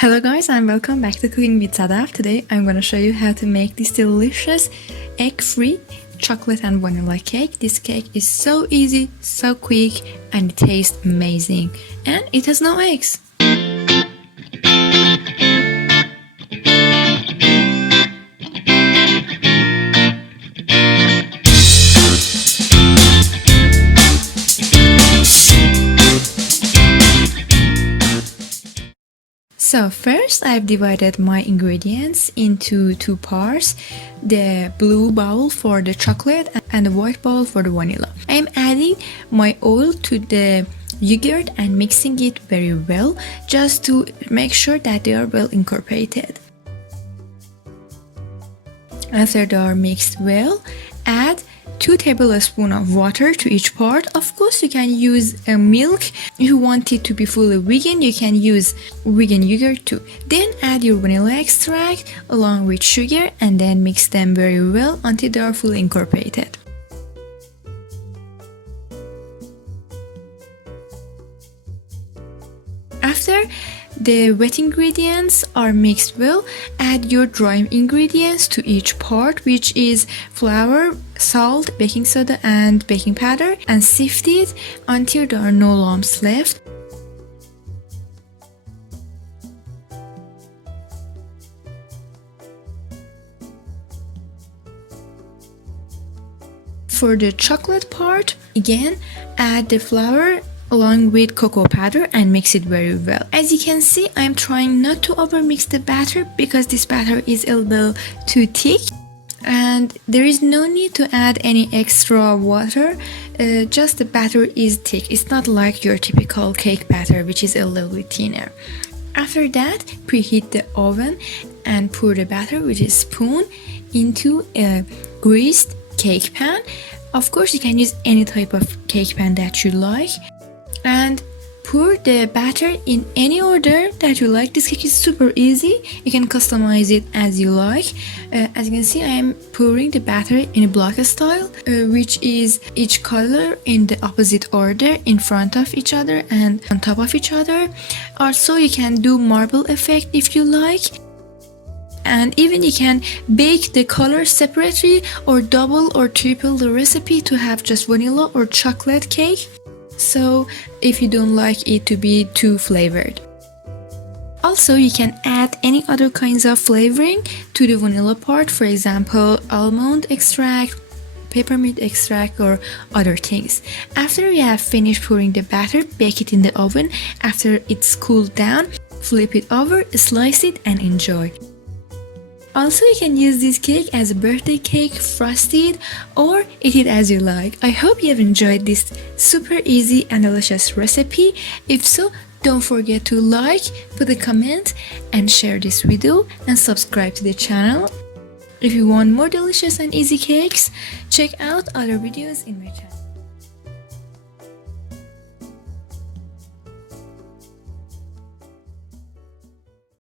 Hello guys and welcome back to Cooking with Sadaf. Today I'm going to show you how to make this delicious egg-free chocolate and vanilla cake. This cake is so easy, so quick, and it tastes amazing. And it has no eggs. So first I've divided my ingredients into two parts, the blue bowl for the chocolate and the white bowl for the vanilla. I'm adding my oil to the yogurt and mixing it very well just to make sure that they are well incorporated. After they are mixed well, add 2 tablespoons of water to each part. Of course, you can use milk. If you want it to be fully vegan, you can use vegan yogurt too. Then add your vanilla extract along with sugar and then mix them very well until they are fully incorporated. After the wet ingredients are mixed well, add your dry ingredients to each part, which is flour, salt, baking soda and baking powder, and sift it until there are no lumps left. For the chocolate part, again, add the flour along with cocoa powder and mix it very well. As you can see, I'm trying not to overmix the batter because this batter is a little too thick and there is no need to add any extra water. Just the batter is thick. It's not like your typical cake batter, which is a little bit thinner. After that, preheat the oven and pour the batter with a spoon into a greased cake pan. Of course, you can use any type of cake pan that you like. And pour the batter in any order that you like. This cake is super easy. You can customize it as you like. As you can see, I am pouring the batter in a block style, which is each color in the opposite order in front of each other and on top of each other. Also, you can do marble effect if you like. And even you can bake the colors separately or double or triple the recipe to have just vanilla or chocolate cake. So if you don't like it to be too flavored. Also, you can add any other kinds of flavoring to the vanilla part, for example, almond extract, peppermint extract or other things. After you have finished pouring the batter, bake it in the oven. After it's cooled down, flip it over, slice it and enjoy. Also, you can use this cake as a birthday cake, frosted, or eat it as you like. I hope you have enjoyed this super easy and delicious recipe. If so, don't forget to like, put a comment, and share this video and subscribe to the channel. If you want more delicious and easy cakes, check out other videos in my channel.